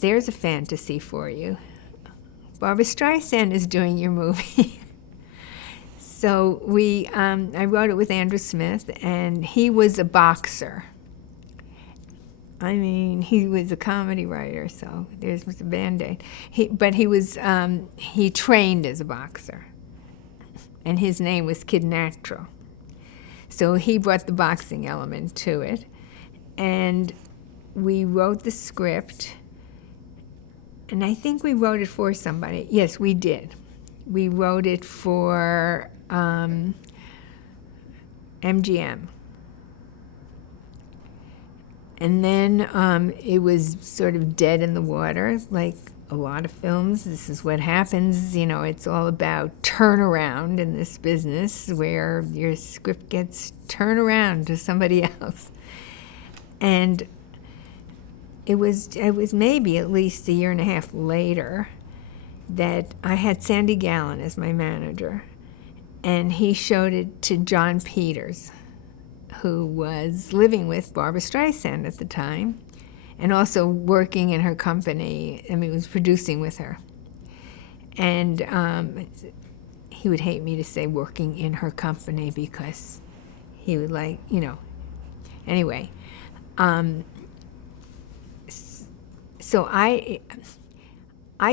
there's a fantasy for you. Barbra Streisand is doing your movie. So I wrote it with Andrew Smith, and he was a boxer. I mean, he was a comedy writer, so there's a Band-Aid. He trained as a boxer, and his name was Kid Natural. So he brought the boxing element to it, and we wrote the script, and I think we wrote it for somebody. Yes, we did. We wrote it for MGM. And then it was sort of dead in the water, like a lot of films. This is what happens. You know, it's all about turnaround in this business where your script gets turned around to somebody else. And it was maybe at least a year and a half later that I had Sandy Gallen as my manager. And he showed it to John Peters, who was living with Barbra Streisand at the time, and also working in her company. I mean, was producing with her. And he would hate me to say working in her company because he would like, you know. Anyway, so I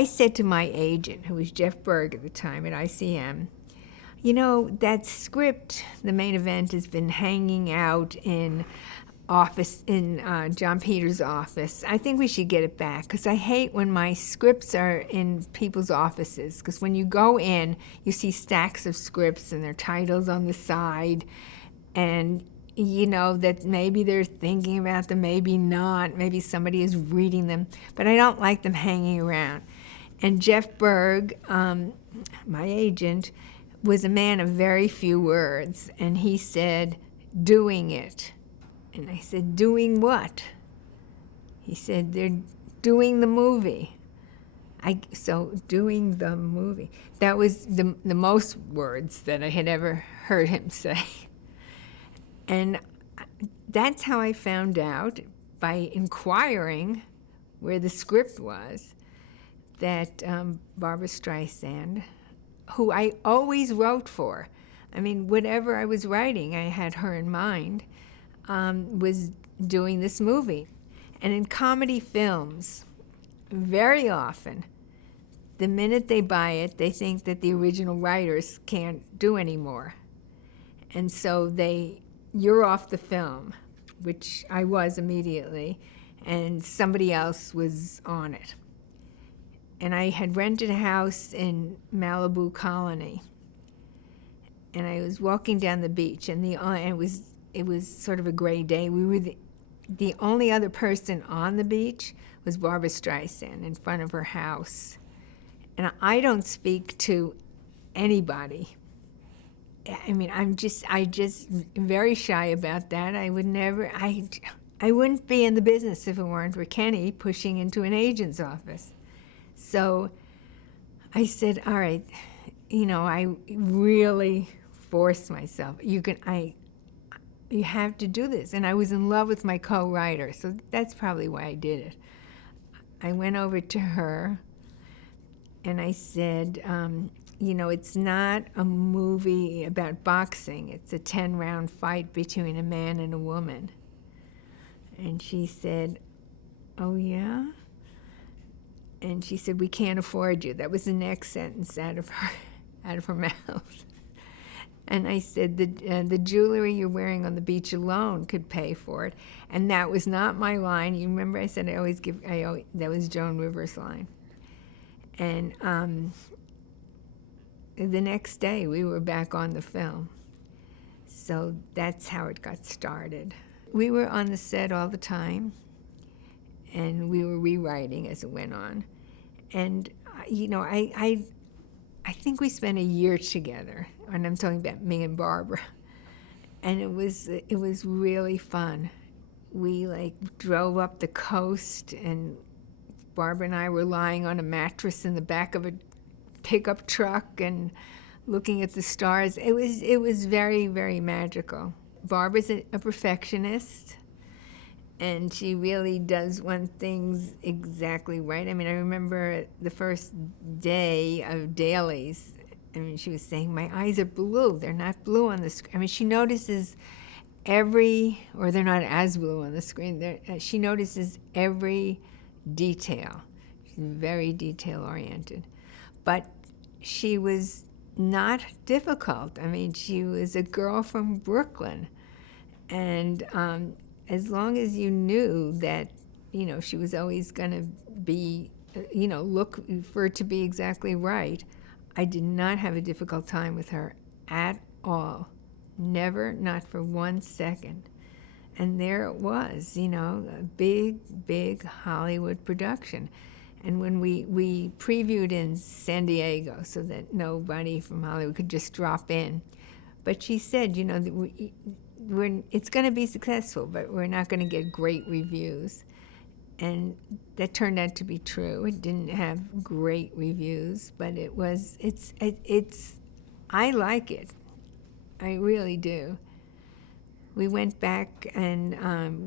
said to my agent, who was Jeff Berg at the time at ICM, you know, that script, The Main Event, has been hanging out in John Peters' office. I think we should get it back, because I hate when my scripts are in people's offices, because when you go in, you see stacks of scripts and their titles on the side, and you know that maybe they're thinking about them, maybe not, maybe somebody is reading them, but I don't like them hanging around. And Jeff Berg, my agent, was a man of very few words, and he said, doing it. And I said, doing what? He said, they're doing the movie. So doing the movie. That was the most words that I had ever heard him say. And that's how I found out, by inquiring where the script was, that Barbra Streisand, who I always wrote for. I mean, whatever I was writing, I had her in mind, was doing this movie. And in comedy films, very often, the minute they buy it, they think that the original writers can't do anymore. And so you're off the film, which I was immediately, and somebody else was on it. And I had rented a house in Malibu Colony, and I was walking down the beach, and it was sort of a gray day. We were the only other person on the beach was Barbra Streisand in front of her house, and I don't speak to anybody. I mean, I just very shy about that. I wouldn't be in the business if it weren't for Kenny pushing into an agent's office. So I said, all right, you know, I really forced myself. You have to do this. And I was in love with my co-writer, so that's probably why I did it. I went over to her and I said, you know, it's not a movie about boxing. It's a 10-round fight between a man and a woman. And she said, oh, yeah? And she said, we can't afford you. That was the next sentence out of her mouth. And I said, the jewelry you're wearing on the beach alone could pay for it. And that was not my line. You remember I said that was Joan Rivers' line. And the next day we were back on the film. So that's how it got started. We were on the set all the time, and we were rewriting as it went on. And, you know, I think we spent a year together, and I'm talking about me and Barbara. And it was really fun. We, drove up the coast, and Barbara and I were lying on a mattress in the back of a pickup truck and looking at the stars. It was very, very magical. Barbara's a perfectionist, and she really does want things exactly right. I mean, I remember the first day of dailies. I mean, she was saying, "My eyes are blue. They're not blue on the screen." I mean, she notices or they're not as blue on the screen. She notices every detail. She's very detail oriented. But she was not difficult. I mean, she was a girl from Brooklyn. And as long as you knew that, she was always going to be, look for it to be exactly right, I did not have a difficult time with her at all. Never, not for 1 second. And there it was, a big Hollywood production. And when we previewed in San Diego so that nobody from Hollywood could just drop in. But she said, it's going to be successful, but we're not going to get great reviews. And that turned out to be true. It didn't have great reviews, but I like it. I really do. We went back and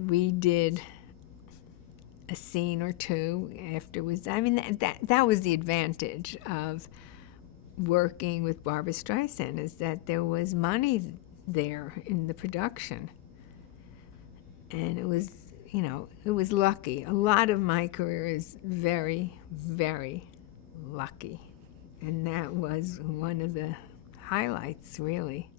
redid a scene or two afterwards. I mean, that was the advantage of working with Barbra Streisand, is that there was money there in the production. And it was, it was lucky. A lot of my career is very, very lucky. And that was one of the highlights, really.